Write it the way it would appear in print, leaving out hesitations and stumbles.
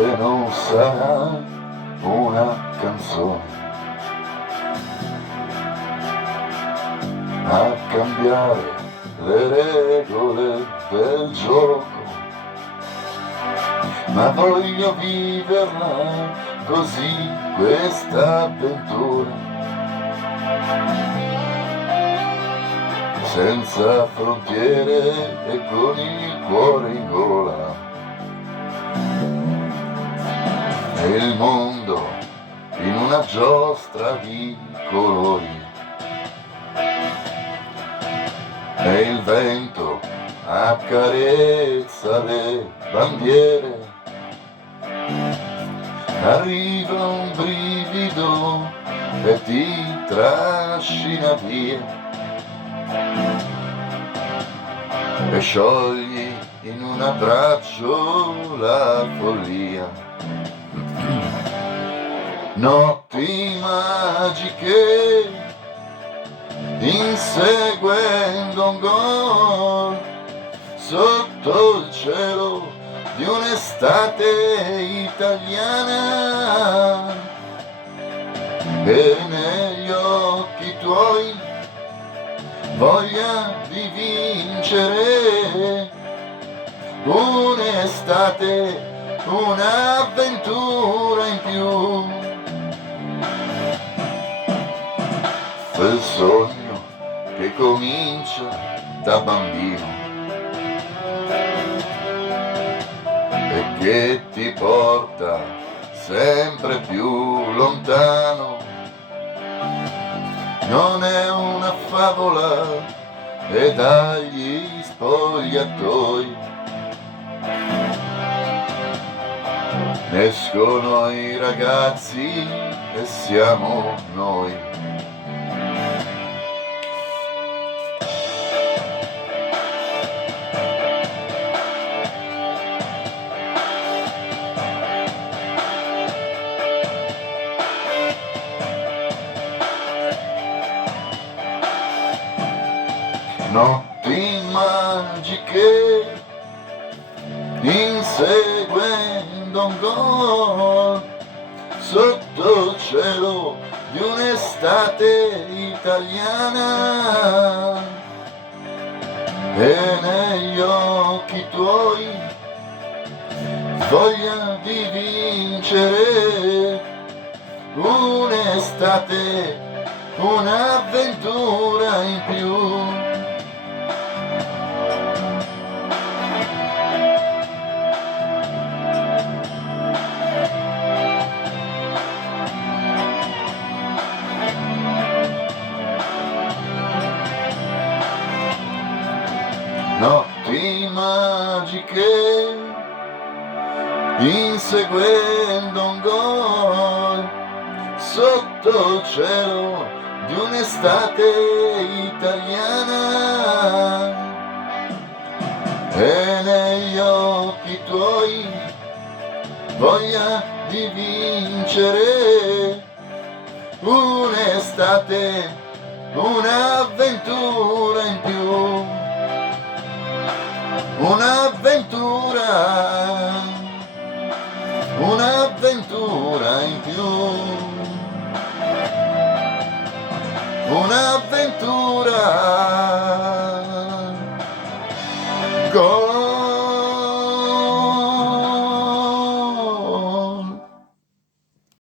che non sarà una canzone a cambiare le regole del gioco, ma voglio viverla così questa avventura, senza frontiere e con il cuore in gola. E il mondo in una giostra di colori, e il vento accarezza le bandiere. Arriva un brivido e ti trascina via e sciogli in un abbraccio la follia. Notti magiche inseguendo un gol sotto il cielo di un'estate italiana, e negli occhi tuoi voglia di vincere un'estate, un'avventura in più. Quel sogno che comincia da bambino e che ti porta sempre più lontano, non è una favola e dagli spogliatoi escono i ragazzi e siamo noi. Notti magiche inseguendo un gol sotto il cielo di un'estate italiana, e negli occhi tuoi voglia di vincere un'estate, un'avventura in più. Notti magiche inseguendo un gol sotto il cielo di un'estate italiana, e negli occhi tuoi voglia di vincere un'estate, un'avventura in più. Un'avventura, un'avventura in più, un'avventura.